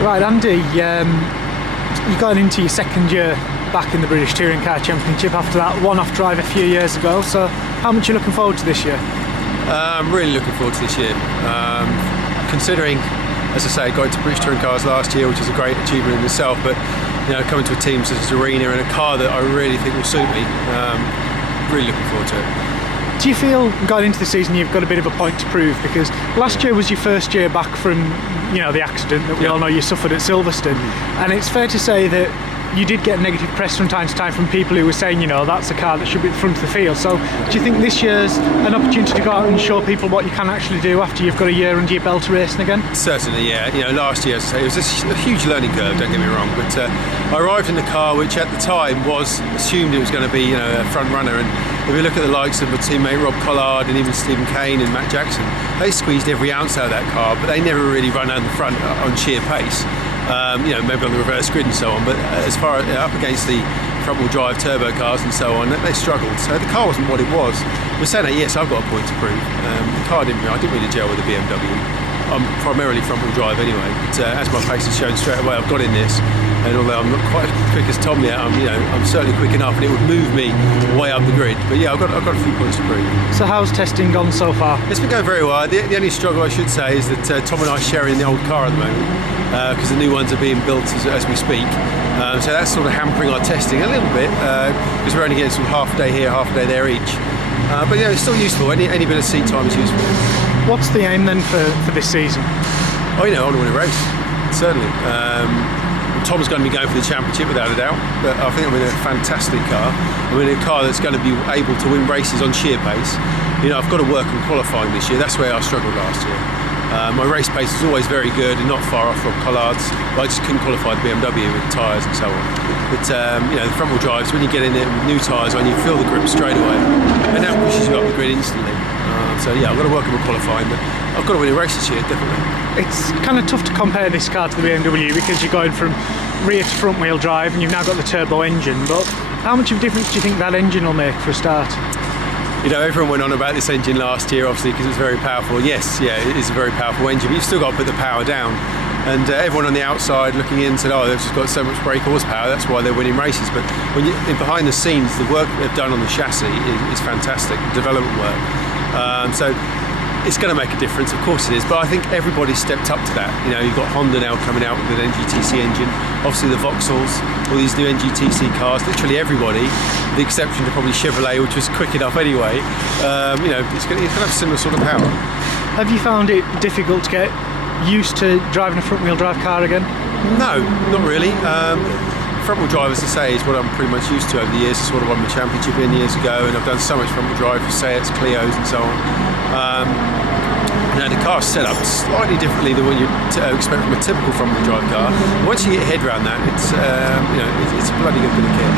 Right, Andy, you got into your second year back in the British Touring Car Championship after that one-off drive a few years ago, so how much are you looking forward to this year? I'm really looking forward to this year. Considering, as I say, I got into British Touring Cars last year, which is a great achievement in itself, but coming to a team such as Arena and a car that I really think will suit me, really looking forward to it. Do you feel going into the season you've got a bit of a point to prove? Because last year was your first year back from the accident that we all know you suffered at Silverstone, and it's fair to say that you did get negative press from time to time from people who were saying, that's a car that should be at the front of the field. So do you think this year's an opportunity to go out and show people what you can actually do after you've got a year under your belt racing again? Certainly, yeah. Last year, as I say, it was a huge learning curve, don't get me wrong, but I arrived in the car which at the time was assumed it was going to be a front runner, and if you look at the likes of my teammate Rob Collard and even Stephen Kane and Matt Jackson, they squeezed every ounce out of that car, but they never really run down the front on sheer pace. Maybe on the reverse grid and so on, but as far as up against the front-wheel drive turbo cars and so on, they struggled. So the car wasn't what it was. We're saying that, yes, I've got a point to prove. The car I didn't really gel with the BMW. I'm primarily front-wheel drive anyway, but as my pace has shown straight away, I've got in this. And although I'm not quite as quick as Tom yet, I'm certainly quick enough, and it would move me way up the grid. But yeah, I've got a few points to prove. So how's testing gone so far? It's been going very well. The only struggle I should say is that Tom and I are sharing the old car at the moment, because the new ones are being built as we speak. So that's sort of hampering our testing a little bit, because we're only getting sort of half a day here, half a day there each. But it's still useful. Any bit of seat time is useful. What's the aim then for this season? I want to win a race, certainly. Tom's going to be going for the championship without a doubt, but I think I'm in a fantastic car. I'm in a car that's going to be able to win races on sheer pace. I've got to work on qualifying this year. That's where I struggled last year. My race pace was always very good and not far off from Collard's, but I just couldn't qualify the BMW with the tyres and so on. But the front wheel drives, when you get in there with new tyres on, you feel the grip straight away, and that pushes you up the grid instantly. So I've got to work on my qualifying, but I've got to win a race this year, definitely. It's kind of tough to compare this car to the BMW because you're going from rear to front wheel drive and you've now got the turbo engine, but how much of a difference do you think that engine will make for a start? Everyone went on about this engine last year, obviously, because it's very powerful. Yes, it is a very powerful engine, but you've still got to put the power down. And everyone on the outside looking in said, they've just got so much brake horsepower, that's why they're winning races. But when behind the scenes, the work that they've done on the chassis is fantastic, development work. So it's going to make a difference, of course it is, but I think everybody stepped up to that. You've got Honda now coming out with an NGTC engine, obviously the Vauxhalls, all these new NGTC cars, literally everybody, with the exception to probably Chevrolet, which was quick enough anyway. It's going to have a similar sort of power. Have you found it difficult to get used to driving a front wheel drive car again? No, not really. Front wheel drive, as I say, is what I'm pretty much used to over the years. It's what I won the championship in years ago, and I've done so much front wheel drive for Seats, Clios and so on. The car's set up slightly differently than what you expect from a typical front wheel drive car. Once you get your head around that, it's a bloody good bit of kit.